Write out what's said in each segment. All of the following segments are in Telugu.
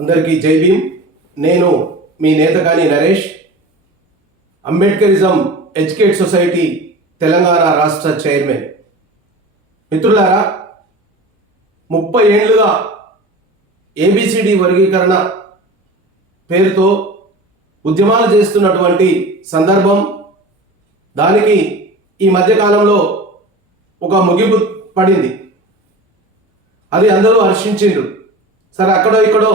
అందరికీ జై భీమ్. నేను మీ నేతగాని నరేష్, అంబేద్కరిజం ఎడ్యుకేట్ సొసైటీ తెలంగాణ రాష్ట్ర చైర్మన్. మిత్రులారా, 30 ఏళ్లుగా ఏబిసిడి వర్గీకరణ పేరుతో ఉద్యమాలు చేస్తున్నటువంటి సందర్భం, దానికి ఈ మధ్యకాలంలో ఒక ముగింపు పడింది. అది అందరూ హర్షించిండ్రు. సరే, అక్కడో ఇక్కడో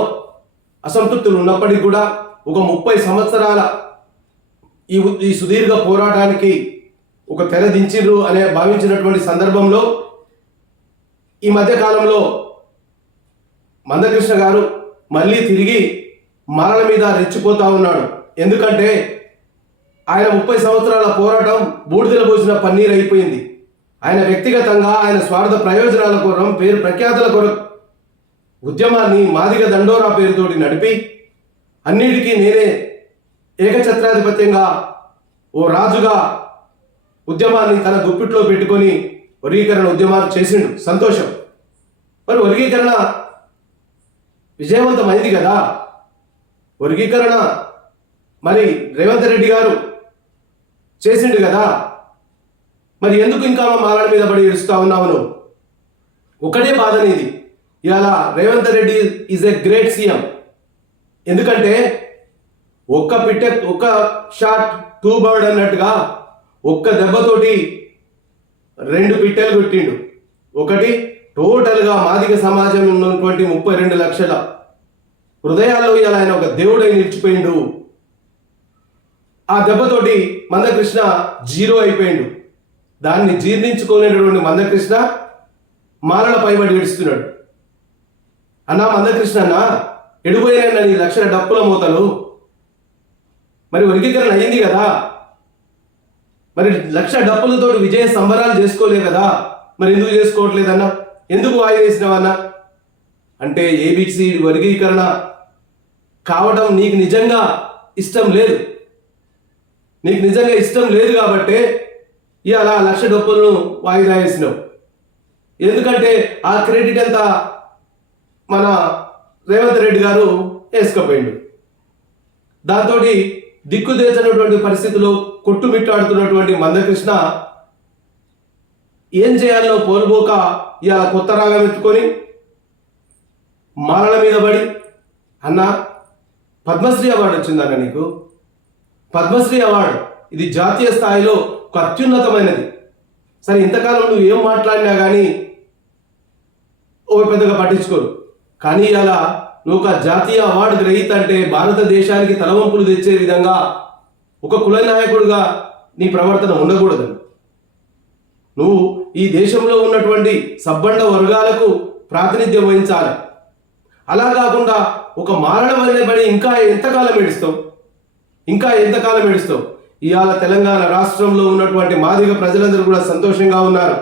అసంతృప్తులు ఉన్నప్పటికీ కూడా ఒక 30 సంవత్సరాల ఈ సుదీర్ఘ పోరాటానికి ఒక తెర దించిండ్రు అనే భావించినటువంటి సందర్భంలో ఈ మధ్యకాలంలో మందకృష్ణ గారు మళ్ళీ తిరిగి మరల మీద రెచ్చిపోతా ఉన్నాడు. ఎందుకంటే ఆయన 30 సంవత్సరాల పోరాటం బూడిదల పోసిన పన్నీరు అయిపోయింది. ఆయన వ్యక్తిగతంగా ఆయన స్వార్థ ప్రయోజనాల కొరకు, పేరు ప్రఖ్యాతుల కొరకు ఉద్యమాన్ని మాదిగ దండోరా పేరుతోటి నడిపి అన్నిటికీ నేనే ఏకఛత్రాధిపత్యంగా ఓ రాజుగా ఉద్యమాన్ని తన గుప్పిట్లో పెట్టుకొని వర్గీకరణ ఉద్యమాలు చేసిండు. సంతోషం. మరి వర్గీకరణ విజయవంతమైంది కదా. వర్గీకరణ మరి రేవంత్ రెడ్డి గారు చేసిండు కదా. మరి ఎందుకు ఇంకా మాలల మీద పడి ఏడుస్తా ఉన్నావు నువ్వు? ఒకటే బాధ నీది. ఇవాళ Revanth Reddy is a great CM. ఎందుకంటే ఒక్క షాట్ 2 బర్డ్ అన్నట్టుగా ఒక్క దెబ్బతోటి 2 పిట్టెలు కొట్టిండు. ఒకటి, టోటల్గా మాదిగ సమాజం ఉన్నటువంటి 32 లక్షల హృదయాల్లో ఇలా ఆయన ఒక దేవుడై నిలిచిపోయిండు. ఆ దెబ్బతోటి మందకృష్ణ 0 అయిపోయిండు. దాన్ని జీర్ణించుకోలేనటువంటి మందకృష్ణ మాలల పైబడి ఏడుస్తున్నాడు. అన్నా మందకృష్ణ, అన్న ఎడిపోయినా నీ లక్షల డప్పుల మూతలు. మరి వర్గీకరణ అయ్యింది కదా. మరి 1,00,000 డప్పులతో విజయ సంబరాలు చేసుకోలే కదా. మరి ఎందుకు చేసుకోవట్లేదన్నా? ఎందుకు వాయి వేసినావన్నా? అంటే ఏబిసి వర్గీకరణ కావడం నీకు నిజంగా ఇష్టం లేదు. నీకు నిజంగా ఇష్టం లేదు కాబట్టే ఇవాళ 1,00,000 డప్పులను వాయిదా వేసినావు. ఎందుకంటే ఆ క్రెడిట్ అంతా మన రేవంత్ రెడ్డి గారు వేసుకపోయిండు. దాంతో దిక్కుదేచినటువంటి పరిస్థితులు కొట్టుమిట్టాడుతున్నటువంటి మందకృష్ణ ఏం చేయాలో పోలుబోక ఇవాళ కొత్త రాగం ఎత్తుకొని మాలల మీద పడి, అన్న పద్మశ్రీ అవార్డు వచ్చిందన్న నీకు. పద్మశ్రీ అవార్డు ఇది జాతీయ స్థాయిలో ఒక అత్యున్నతమైనది. సరే, ఇంతకాలం నువ్వు ఏం మాట్లాడినా కానీ ఓ పెద్దగా పట్టించుకోరు. కానీ ఇలా నువ్వు ఒక జాతీయ అవార్డు గ్రహీత అంటే భారతదేశానికి తలవంపులు తెచ్చే విధంగా ఒక కుల నాయకుడిగా నీ ప్రవర్తన ఉండకూడదు. నువ్వు ఈ దేశంలో ఉన్నటువంటి సబ్బండ వర్గాలకు ప్రాతినిధ్యం వహించాలి. అలా కాకుండా ఒక మారణ వల్లే పడి ఇంకా ఎంతకాలం ఏడుస్తావు? ఇవాళ తెలంగాణ రాష్ట్రంలో ఉన్నటువంటి మాదిగ ప్రజలందరూ కూడా సంతోషంగా ఉన్నారు,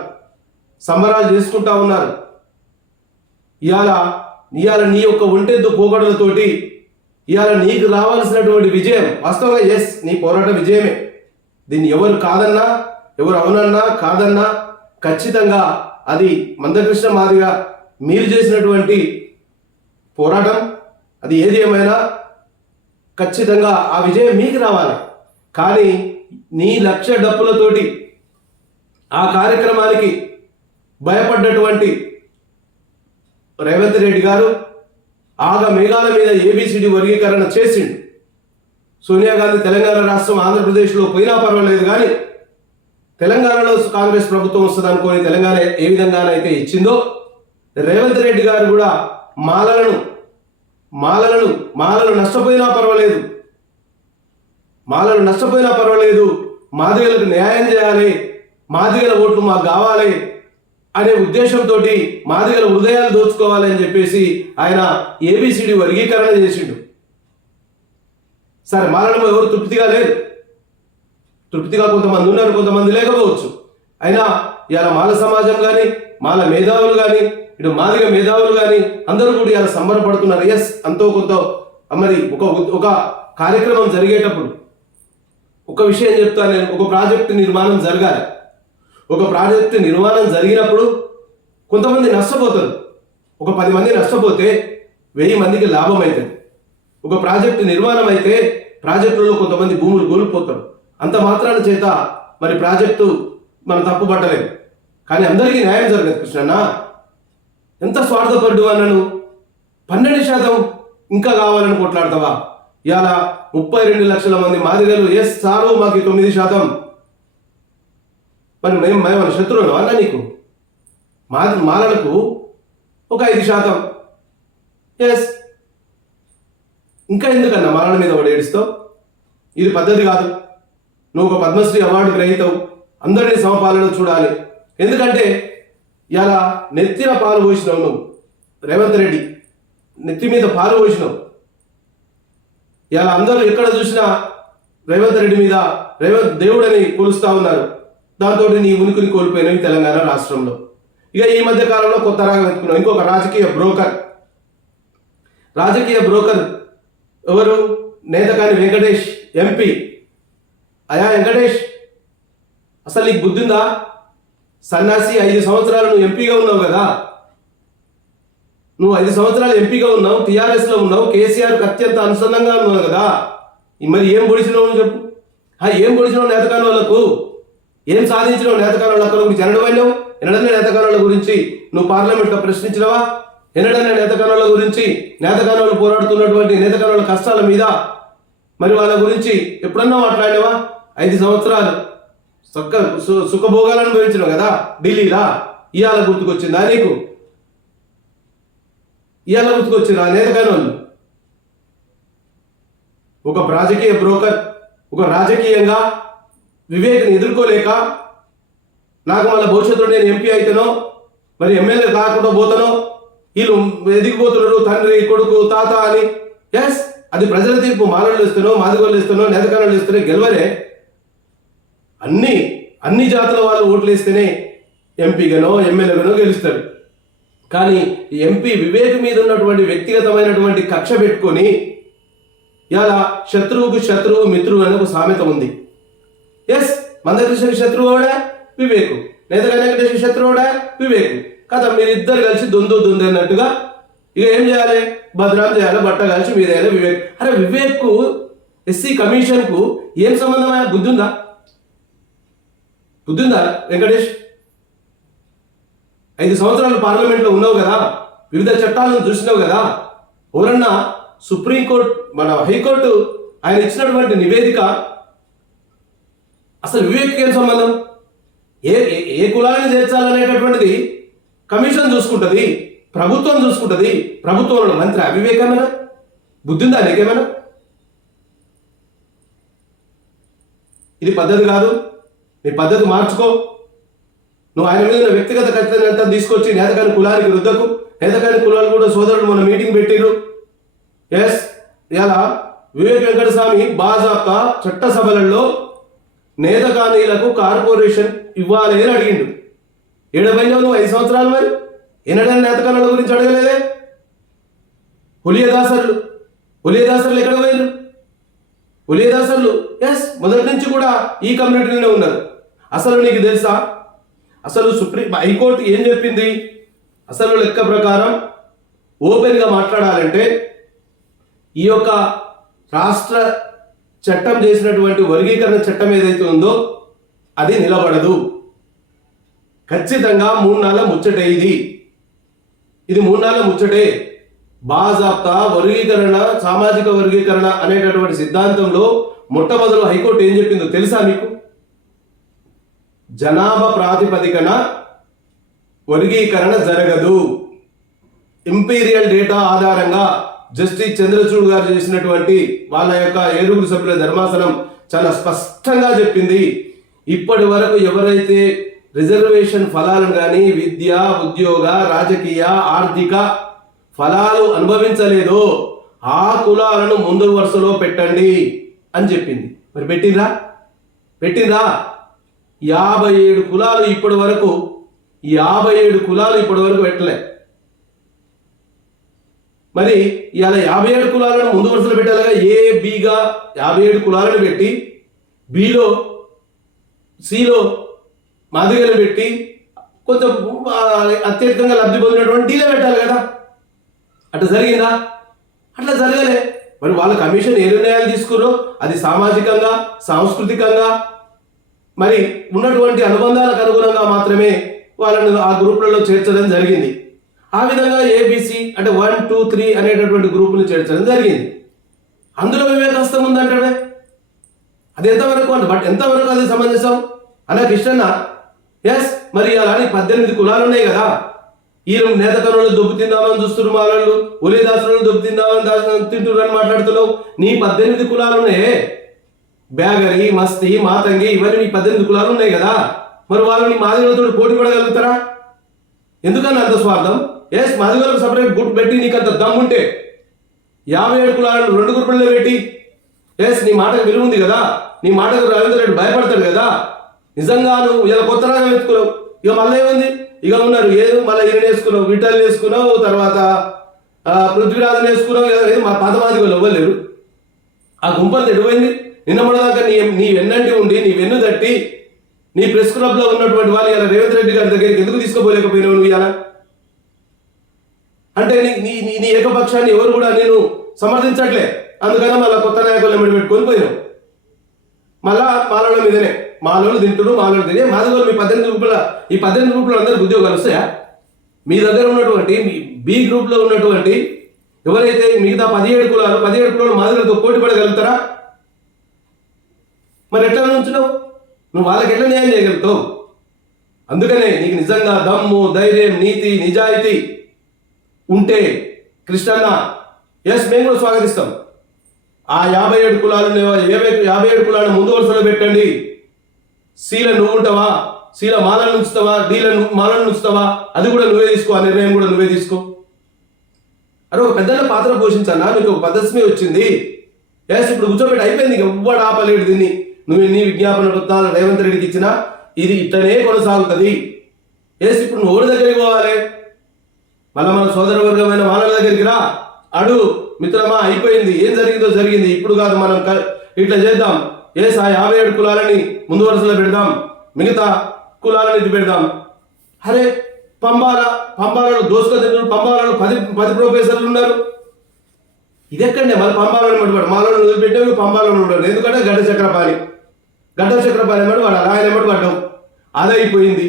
సంబరాలు చేసుకుంటా ఉన్నారు. ఇవాళ నీ యొక్క ఒంటెద్దు పోగడలతోటి ఇవాళ నీకు రావాల్సినటువంటి విజయం వాస్తవంగా నీ పోరాట విజయమే. దీన్ని ఎవరు కాదన్నా, ఎవరు అవునన్నా కాదన్నా ఖచ్చితంగా అది మందకృష్ణ మాదిగా మీరు చేసినటువంటి పోరాటం. అది ఏది ఏమైనా ఖచ్చితంగా ఆ విజయం మీకు రావాలి. కానీ నీ 1,00,000 డప్పులతోటి ఆ కార్యక్రమానికి భయపడ్డటువంటి రేవంత్ రెడ్డి గారు మేఘాల మీద ఏబిసిడి వర్గీకరణ చేసిండు. సోనియా గాంధీ తెలంగాణ రాష్ట్రం ఆంధ్రప్రదేశ్లో పోయినా పర్వాలేదు, కానీ తెలంగాణలో కాంగ్రెస్ ప్రభుత్వం వస్తుంది అనుకోని తెలంగాణ ఏ విధంగానైతే ఇచ్చిందో, రేవంత్ రెడ్డి గారు కూడా మాలలు నష్టపోయినా పర్వాలేదు, మాదిగలకు న్యాయం చేయాలి, మాదిగల ఓట్లు మాకు కావాలి అనే ఉద్దేశంతో మాదిగల హృదయాలు దోచుకోవాలి అని చెప్పేసి ఆయన ఏబిసిడి వర్గీకరణ చేసిండు. సరే, మాలలు ఎవరు తృప్తిగా కొంతమంది ఉన్నారు, కొంతమంది లేకపోవచ్చు. అయినా ఇవాళ మాల సమాజం కానీ, మాల మేధావులు కానీ, ఇటు మాదిగ మేధావులు కానీ అందరూ కూడా ఇలా సంబరపడుతున్నారు. అంతో కొంత మరి ఒక కార్యక్రమం జరిగేటప్పుడు ఒక విషయం చెప్తాను నేను. ఒక ప్రాజెక్టు నిర్మాణం జరగాలి. ఒక ప్రాజెక్టు నిర్మాణం జరిగినప్పుడు కొంతమంది నష్టపోతారు. ఒక 10 మంది నష్టపోతే 1000 మందికి లాభం అవుతుంది. ఒక ప్రాజెక్టు నిర్మాణం అయితే ప్రాజెక్టులో కొంతమంది భూములు కోల్పోతారు. అంత మాత్రాల చేత మరి ప్రాజెక్టు మనం తప్పు పట్టలేదు. కానీ అందరికీ న్యాయం జరగదు కృష్ణన్న. ఎంత స్వార్థపరుడు అన్నను 12% ఇంకా కావాలని కొట్లాడతావా? ఇవాళ 32 లక్షల మంది మాదిగలు ఎస్ సారు మాకు 9%. మరి మన శత్రువులు అన్న నీకు మాలలకు ఒక 5%. ఎస్ ఇంకా ఎందుకన్నా మాలల మీద వాడు ఏడుస్తావు? ఇది పద్ధతి కాదు. నువ్వు ఒక పద్మశ్రీ అవార్డు గ్రహీతవు, అందరినీ సమపాలన చూడాలి. ఎందుకంటే ఇలా నెత్తిన పాలు పోసినావు నువ్వు. రేవంత్ రెడ్డి నెత్తి మీద పాలు పోసినావు. ఇలా అందరూ ఎక్కడ చూసినా రేవంత్ రెడ్డి మీద రేవంత్ దేవుడని కొలుస్తా ఉన్నారు. దాంతో నీ ఉనికిని కోల్పోయినవి తెలంగాణ రాష్ట్రంలో. ఇక ఈ మధ్య కాలంలో కొత్త రాగం ఎత్తుకున్నావు. ఇంకొక రాజకీయ బ్రోకర్ ఎవరు? నేతకాని వెంకటేష్ ఎంపీ. అయా వెంకటేష్, అసలు నీకు బుద్ధి ఉందా? సన్నాసి, 5 సంవత్సరాలు నువ్వు ఎంపీగా ఉన్నావు కదా. నువ్వు 5 సంవత్సరాలు ఎంపీగా ఉన్నావు, టీఆర్ఎస్లో ఉన్నావు, కేసీఆర్కి అత్యంత అనుసంధానంగా ఉన్నావు కదా. మరి ఏం పొడిచినావు చెప్పు? ఏం పొడిచినావు నేతకాని వాళ్ళకు? ఏం సాధించినావు నేతకాని వాళ్ళ గురించి? ఎన్నడమైనావు? ఎన్నడనే నేతకాని వాళ్ళ గురించి నువ్వు పార్లమెంట్లో ప్రశ్నించినవా? ఎన్నడనే నేతకాని వాళ్ళ గురించి, నేతకాని వాళ్ళు పోరాడుతున్నటువంటి నేతకాని వాళ్ళ కష్టాల మీద మరి వాళ్ళ గురించి ఎప్పుడన్నా మాట్లాడినవా? 5 సంవత్సరాలు సుఖభోగాలను అనుభవించినావు కదా ఢిల్లీలా. ఇవాళ గుర్తుకొచ్చిందా నీకు? ఇవాళ గుర్తుకొచ్చిందా నేతకాని వాళ్ళు? ఒక రాజకీయ బ్రోకర్, ఒక రాజకీయంగా వివేక్ని ఎదుర్కోలేక నాకు మళ్ళీ భవిష్యత్తులో నేను ఎంపీ అయితేనో మరి ఎమ్మెల్యే కాకుండా పోతానో, వీళ్ళు ఎదిగిపోతున్నారు తండ్రి కొడుకు తాత అని. ఎస్, అది ప్రజల తీర్పు. మాలలు ఇస్తానో, మాదిగోళ్ళు ఇస్తానో, నేతకాలు ఇస్తేనే గెలవరే. అన్ని జాతుల వాళ్ళు ఓట్లు వేస్తేనే ఎంపీగానో ఎమ్మెల్యేగానో గెలుస్తారు. కానీ ఎంపీ వివేక్ మీద ఉన్నటువంటి వ్యక్తిగతమైనటువంటి కక్ష పెట్టుకొని ఇలా శత్రువుకు శత్రువు మిత్రువు అనే ఒక సామెత ఉంది. ఎస్, మందకృష్ణకి శత్రువు కూడా వివేకు, నేతగా వెంకటేశ్వర శత్రువు కూడా వివేకు కదా. మీరిద్దరు కలిసి దొందు అన్నట్టుగా ఇక ఏం చేయాలి? బదనాం చేయాలి, బట్ట కలిసి మీదైనా వివేక్. అరే వివేక్కు ఎస్సీ కమిషన్కు ఏం సంబంధమైన బుద్ధి ఉందా వెంకటేష్? 5 సంవత్సరాలు పార్లమెంట్లో ఉన్నావు కదా, వివిధ చట్టాలను చూసినావు కదా. ఎవరన్నా సుప్రీంకోర్టు, మన హైకోర్టు ఆయన ఇచ్చినటువంటి నివేదిక అసలు వివేక్ ఏం సంబంధం? ఏ కులాలను చేర్చాలనేటటువంటిది కమిషన్ చూసుకుంటుంది, ప్రభుత్వం చూసుకుంటుంది. ప్రభుత్వంలో మంత్రి అవివేకమేనా? బుద్ధి ఉందా నీకేమైనా? ఇది పద్ధతి కాదు. నీ పద్ధతి మార్చుకో. నువ్వు ఆయన మీద వ్యక్తిగత ఖచ్చితంగా తీసుకొచ్చి నేతకాని కులానికి రుద్దకు. నేతకాని కులాలు కూడా సోదరుడు మన మీటింగ్ పెట్టిరు. ఎస్, ఇలా వివేక్ వెంకటస్వామి బాజాప్తా చట్టసభలలో నేతకానీలకు కార్పొరేషన్ ఇవ్వాలి అని అడిగిండు. ఏడబైనా నువ్వు 5 సంవత్సరాలు మరి ఎన్నడైనా నేతకానుల గురించి అడగలేదే. హులియదాసర్లు ఎక్కడ పోయారు? హులియదాసర్లు ఎస్ మొదటి నుంచి కూడా ఈ కమ్యూనిటీలోనే ఉన్నారు. అసలు నీకు తెలుసా? అసలు హైకోర్టు ఏం చెప్పింది? అసలు లెక్క ప్రకారం ఓపెన్గా మాట్లాడాలంటే ఈ యొక్క రాష్ట్ర చట్టం చేసినటువంటి వర్గీకరణ చట్టం ఏదైతే ఉందో అది నిలబడదు. ఖచ్చితంగా 3 నాళ్ళ ముచ్చటే. ఇది 3 నాళ్ళ ముచ్చటే. బాజాప్తా వర్గీకరణ, సామాజిక వర్గీకరణ అనేటటువంటి సిద్ధాంతంలో మొట్టమొదలు హైకోర్టు ఏం చెప్పిందో తెలుసా మీకు? జనాభా ప్రాతిపదికన వర్గీకరణ జరగదు. ఇంపీరియల్ డేటా ఆధారంగా జస్టిస్ చంద్రచూడ్ గారు చేసినటువంటి వాళ్ళ యొక్క 7 సభ్యుల ధర్మాసనం చాలా స్పష్టంగా చెప్పింది. ఇప్పటి వరకు ఎవరైతే రిజర్వేషన్ ఫలాలను కానీ విద్య, ఉద్యోగ, రాజకీయ, ఆర్థిక ఫలాలు అనుభవించలేదో ఆ కులాలను ముందు వరుసలో పెట్టండి అని చెప్పింది. మరి పెట్టిందా? 57 కులాలు ఇప్పటి వరకు పెట్టలే. మరి ఇవాళ 57 కులాలను ముందు వరుసలో పెట్టాలిగా. బిగా 57 కులాలను పెట్టి, బిలో సిలో మాదిగలు పెట్టి కొంచెం అత్యధికంగా లబ్ధి పొందినటువంటి డీలే పెట్టాలి కదా. అట్లా జరిగిందా? అట్లా జరగలే. మరి వాళ్ళ కమిషన్ ఏ నిర్ణయాలు తీసుకురో అది సామాజికంగా సాంస్కృతికంగా మరి ఉన్నటువంటి అనుబంధాలకు అనుగుణంగా మాత్రమే వాళ్ళని ఆ గ్రూపులలో చేర్చడం జరిగింది. ఆ విధంగా ఏబిసి అంటే 1, 2, 3 అనేటటువంటి గ్రూపులు చేర్చడం జరిగింది. అందులో వివేకస్తం ఉందంటే అది ఎంతవరకు అంటే బట్ ఎంతవరకు అది సమంజసం అన్న కృష్ణన్న? ఎస్, మరి అలానే 18 కులాలు ఉన్నాయి కదా. ఈ నేతకనులు దొబ్బు తిందామని చూస్తున్నారు, మాలలు ఉలిదాసులు దొబ్బు తిందామని తింటున్నారు అని మాట్లాడుతున్నావు. నీ 18 కులాలు ఉన్నాయే, బ్యాగరి మస్తి మాతంగి ఇవన్నీ నీ 18 కులాలు ఉన్నాయి కదా. మరి వాళ్ళు నీ మాదిగలతో పోటీ పడగలుగుతారా? ఎందుకన్నా అంత స్వార్థం? ఎస్, మాదిగలకు సపరేట్ గ్రూప్ పెట్టి నీకు అంత దమ్ముంటే 57 కులాలను 2 గ్రూపుల్లో పెట్టి ఎస్ నీ మాటకు విలువ ఉంది కదా, నీ మాటకు రవీంద్ర రెడ్డి భయపడతాడు కదా. నిజంగా నువ్వు ఇలా కొత్త రాగం ఎత్తుకున్నావు. ఇక మళ్ళీ ఏముంది, ఇక ఉన్నారు ఏదో మళ్ళీ ఈయన వేసుకున్నావు, విఠల్ వేసుకున్నావు, తర్వాత పృథ్వీరాజన్ వేసుకున్నావు. ఏదో మా పాత మాదిగలు ఇవ్వలేరు. ఆ గుంపంతా ఎడిపోయింది. నిన్న మొదదాకా నీ వెన్నంటి ఉండి నీ వెన్ను తట్టి నీ ప్రెస్ క్లబ్ లో ఉన్నటువంటి వాళ్ళు ఇలా రేవంత్ రెడ్డి గారి దగ్గరికి ఎందుకు తీసుకోపోలేకపోయినావు నువ్వు ఇలా? అంటే నీ ఏకపక్షాన్ని ఎవరు కూడా నేను సమర్థించట్లే. అందుకనే మళ్ళీ కొత్త నాయకులు ఎమ్మడి పెట్టుకొని పోయినావు. మళ్ళా మాలల మీదనే మాలలు తింటున్నారు, మాలలు తినే మాదిగోలు. మీ 18 గ్రూపుల ఈ 18 గ్రూపులు అందరికి ఉద్యోగాలు వస్తాయా? మీ దగ్గర ఉన్నటువంటి మీ బి గ్రూప్ లో ఉన్నటువంటి ఎవరైతే మిగతా 17 కులాలు మాదిగలతో పోటీ పడగలుగుతారా? మరి ఎట్లా ఉంచున్నావు నువ్వు? వాళ్ళకి ఎట్లా న్యాయం చేయగలుగుతావు? అందుకనే నీకు నిజంగా దమ్ము, ధైర్యం, నీతి, నిజాయితీ ఉంటే కృష్ణన్న ఎస్ మేము కూడా స్వాగతిస్తాం. ఆ 57 కులాలను 57 కులాలను ముందు వరుసలో పెట్టండి. సీల నువ్వు ఉంటావా, సీల మాలను ఉంచుతావా, డీల మాలను ఉంచుతావా, అది కూడా నువ్వే తీసుకో. ఆ నిర్ణయం కూడా నువ్వే తీసుకో. అరే ఒక పెద్ద పాత్ర పోషించన్నా, నీకు ఒక పద్ధతి వచ్చింది. ఎస్ ఇప్పుడు కూర్చోబెట్టి అయిపోయింది. ఎవ్వడు ఆపలేడు దీన్ని. నువ్వు నీ విజ్ఞాపన పత్రాలు రేవంత్ రెడ్డికి ఇచ్చినా ఇది ఇట్లనే కొనసాగుతుంది. ఎస్ ఇప్పుడు నువ్వు ఎవరి దగ్గరికి పోవాలి? మళ్ళీ మన సోదర వర్గమైన మానవుల దగ్గరికి రా, అడు మిత్రమా అయిపోయింది, ఏం జరిగిందో జరిగింది, ఇప్పుడు కాదు మనం ఇట్లా చేద్దాం. ఎస్ ఆ 57 కులాలని ముందు వరుసలో పెడదాం, మిగతా కులాలని ఇటు పెడదాం. అరే పంబాలలో దోసుకొని తింటున్నారు. పంబాలలో 10 ప్రొఫెసర్లు ఉన్నారు. ఇది ఎక్కడే మళ్ళీ పంబాలను మట్టుబడి మాలను వదిలిపెట్టే పంబాలను ఉంటారు. ఎందుకంటే గడ్డ చక్రపాణి ఎమ్మటి వాడు ఆయన ఎమ్మటి పడ్డావు, అదైపోయింది.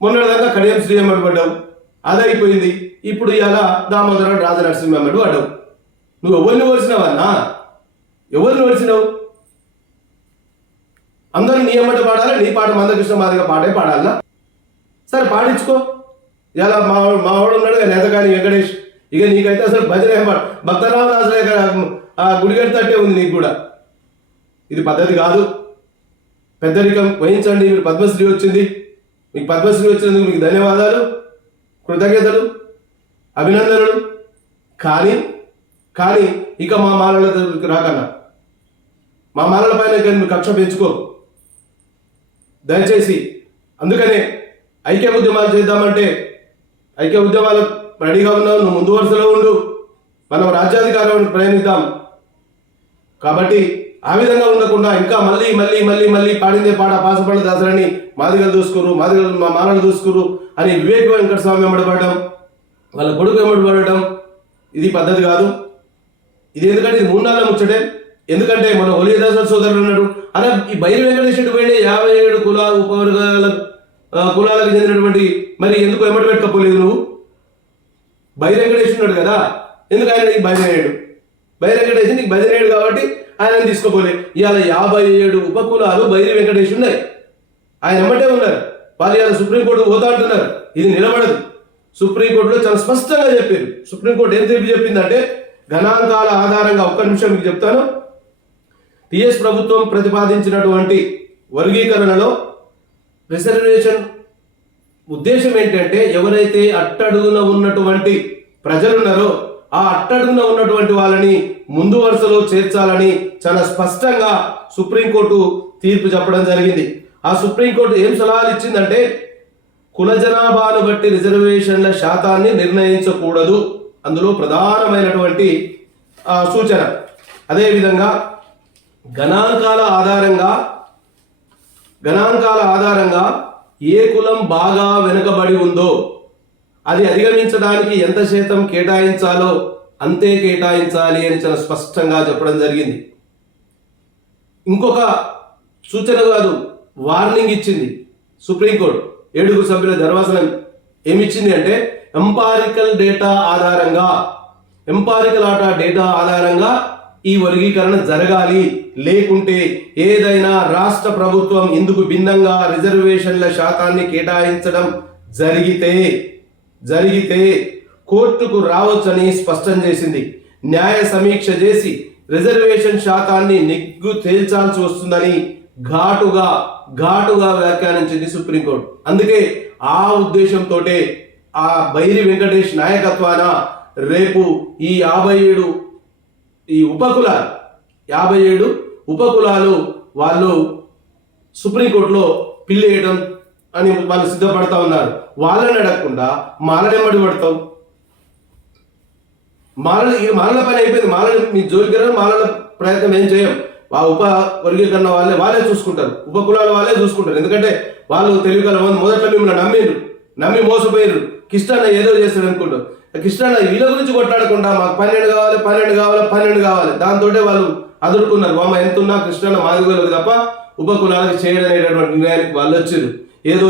మొన్నటిదాకా కడియం శ్రీ ఎమ్మటి పడ్డావు, అదైపోయింది. ఇప్పుడు ఇలా దామోదర రాజనరసింహ ఎమ్మటి పడ్డావు. నువ్వు ఎవరిని వరిసినావన్నా? ఎవరిని వరిసినావు? అందరూ నీ ఎమ్మటి పాడాలి, నీ పాట మందకృష్ణ మాదిగా పాటే పాడాలన్నా? సరే పాడించుకో. ఇలా మావాడు ఉన్నాడు నేతకాని వెంకటేష్. ఇక నీకైతే అసలు భజన భక్తరామదాసు ఆ గుడిగడి తట్టే ఉంది నీకు కూడా. ఇది పద్ధతి కాదు. పెద్దరికం వహించండి. మీరు పద్మశ్రీ వచ్చింది, మీకు పద్మశ్రీ వచ్చినందుకు మీకు ధన్యవాదాలు, కృతజ్ఞతలు, అభినందనలు. కానీ ఇక మా మాలల దగ్గరికి రాకన్నా, మా మాలల పైన ఇక మీరు కక్ష పెంచుకో దయచేసి. అందుకనే ఐక్య ఉద్యమాలు చేద్దామంటే ఐక్య ఉద్యమాలు రెడీగా ఉన్నావు. నువ్వు ముందు వరుసలో ఉండు. మనం రాజ్యాధికారం ప్రయాణిద్దాం. కాబట్టి ఆ విధంగా ఉండకుండా ఇంకా మళ్ళీ పాడిందే పాట పాసపడ దాసరని మాదిగలు దూసుకురు, మా మాలలు దూసుకురు అని వివేక వెంకట స్వామి వెంబడపడడం, వాళ్ళ కొడుకు వెంబడపడడం ఇది పద్ధతి కాదు. ఇది ఎందుకంటే ఇది 3 నాళ్ళ ముచ్చటే. ఎందుకంటే మన ఒలిదాస సోదరులు ఉన్నాడు అలా ఈ బైరి వెంకటేశ్వరుడు పోయిన 57 కులాలకు చెందినటువంటి మరి ఎందుకు వెంబడి పెట్టకపోలేదు నువ్వు? బైరి వెంకటేశ్వరుడు కదా, ఎందుకు ఆయన నీకు భజనేయుడు? బైరి వెంకటేశ్వరు నీకు భజనేయుడు కాబట్టి ఆయన తీసుకోపోలే. ఇవాళ 57 ఉపకులాలు బైరి వెంకటేష్ ఉన్నాయి, ఆయన వెంబడే ఉన్నారు. వాళ్ళు ఇవాళ సుప్రీంకోర్టు పోతా అంటున్నారు. ఇది నిలబడదు. సుప్రీంకోర్టులో చాలా స్పష్టంగా చెప్పారు. సుప్రీంకోర్టు ఏం తీర్పు చెప్పిందంటే గణాంకాల ఆధారంగా, ఒక్క నిమిషం మీకు చెప్తాను. టిఎస్ ప్రభుత్వం ప్రతిపాదించినటువంటి వర్గీకరణలో రిజర్వేషన్ ఉద్దేశం ఏంటంటే ఎవరైతే అట్టడుగున ఉన్నటువంటి ప్రజలున్నారో ఆ అట్టడుగున ఉన్నటువంటి వాళ్ళని ముందు వరుసలో చేర్చాలని చాలా స్పష్టంగా సుప్రీంకోర్టు తీర్పు చెప్పడం జరిగింది. ఆ సుప్రీంకోర్టు ఏం సలహాలు ఇచ్చిందంటే కుల జనాభాను బట్టి రిజర్వేషన్ల శాతాన్ని నిర్ణయించకూడదు. అందులో ప్రధానమైనటువంటి సూచన. అదేవిధంగా గణాంకాల ఆధారంగా ఏ కులం బాగా వెనుకబడి ఉందో అది అధిగమించడానికి ఎంత శాతం కేటాయించాలో అంతే కేటాయించాలి అని చాలా స్పష్టంగా చెప్పడం జరిగింది. ఇంకొక సూచన కాదు, వార్నింగ్ ఇచ్చింది సుప్రీంకోర్టు. 7 సభ్యుల ధర్మాసనం ఏమిచ్చింది అంటే ఎంపారికల్ డేటా ఆధారంగా ఈ వర్గీకరణ జరగాలి. లేకుంటే ఏదైనా రాష్ట్ర ప్రభుత్వం ఇందుకు భిన్నంగా రిజర్వేషన్ల శాతాన్ని కేటాయించడం జరిగితే కోర్టుకు రావచ్చని స్పష్టం చేసింది. న్యాయ సమీక్ష చేసి రిజర్వేషన్ శాతాన్ని నిగ్గు తేల్చాల్సి వస్తుందని ఘాటుగా వ్యాఖ్యానించింది సుప్రీంకోర్టు. అందుకే ఆ ఉద్దేశంతో ఆ బైరి వెంకటేష్ నాయకత్వాన రేపు ఈ 57 ఉపకులాలు వాళ్ళు సుప్రీంకోర్టులో పిల్లేయడం అని వాళ్ళు సిద్ధపడతా ఉన్నారు. వాళ్ళని అడగకుండా మాలనెమ్మడి పడతాం. మాలల పని అయిపోయింది. మాలలు మీ జోలికి మాలల ప్రయత్నం ఏం చేయం. ఆ ఉప వర్గీకరణ వాళ్ళే చూసుకుంటారు, ఉపకులాల వాళ్ళే చూసుకుంటారు. ఎందుకంటే వాళ్ళు తెలివిగల మొదట్లో మిమ్మల్ని నమ్మి మోసపోయారు. కృష్ణన్న ఏదో చేస్తాడు అనుకుంటారు. కృష్ణన్న వీళ్ళ గురించి కొట్లాడకుండా మాకు 12 కావాలి దాంతో వాళ్ళు అదురుకున్నారు. మామ ఎంతున్నా కృష్ణన్న మాదిగోలకు తప్ప ఉపకులాలకు చేయడనేటటువంటి నిర్ణయానికి వాళ్ళు వచ్చారు. ఏదో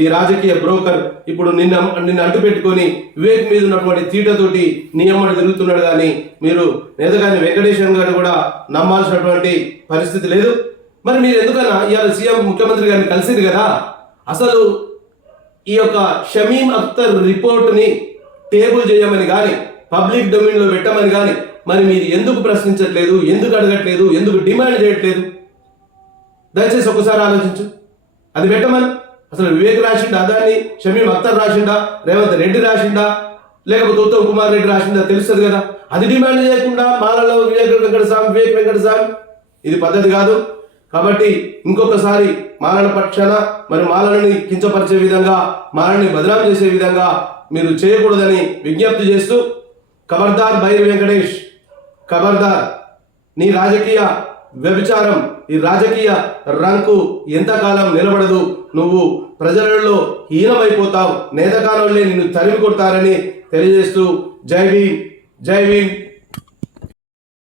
ఈ రాజకీయ బ్రోకర్ ఇప్పుడు నిన్ను అంటు పెట్టుకొని వివేక్ మీద ఉన్నటువంటి తీటతోటి నియమని తిరుగుతున్నాడు. కానీ మీరు నేతగాని వెంకటేశ్వర గారిని కూడా నమ్మాల్సినటువంటి పరిస్థితి లేదు. మరి మీరు ఎందుకన్నా ఇవాళ సీఎం ముఖ్యమంత్రి గారిని కలిసింది కదా, అసలు ఈ యొక్క షమీమ్ అఖ్తర్ రిపోర్ట్ని టేబుల్ చేయమని కానీ పబ్లిక్ డొమైన్లో పెట్టమని కానీ మరి మీరు ఎందుకు ప్రశ్నించట్లేదు, ఎందుకు అడగట్లేదు, ఎందుకు డిమాండ్ చేయట్లేదు? దయచేసి ఒకసారి ఆలోచించు. అది పెట్టమని అసలు వివేక్ రాసిండా, దాన్ని షమీమ్ అఖ్తర్ రాసిండా, రేవంత్ రెడ్డి రాసిండా, లేకపోతే ఉత్తమ్ కుమార్ రెడ్డి రాసిండా తెలుస్తుంది కదా. అది డిమాండ్ చేయకుండా మాలలో వివేక్ వెంకటస్వామి ఇది పద్ధతి కాదు. కాబట్టి ఇంకొకసారి మాలల పక్షాన మరి మాలలని కించపరిచే విధంగా, మాలని బదనాం చేసే విధంగా మీరు చేయకూడదని విజ్ఞప్తి చేస్తూ, ఖబర్దార్ బైరి వెంకటేష్, ఖబర్దార్. నీ రాజకీయ వ్యభిచారం, ఈ రాజకీయ రంకు ఎంతకాలం నిలబడదు. నువ్వు ప్రజలలో హీనమైపోతావు. నేతకాలంలో నిన్ను తరిమి కొడతారని తెలియజేస్తూ జై భీమ్.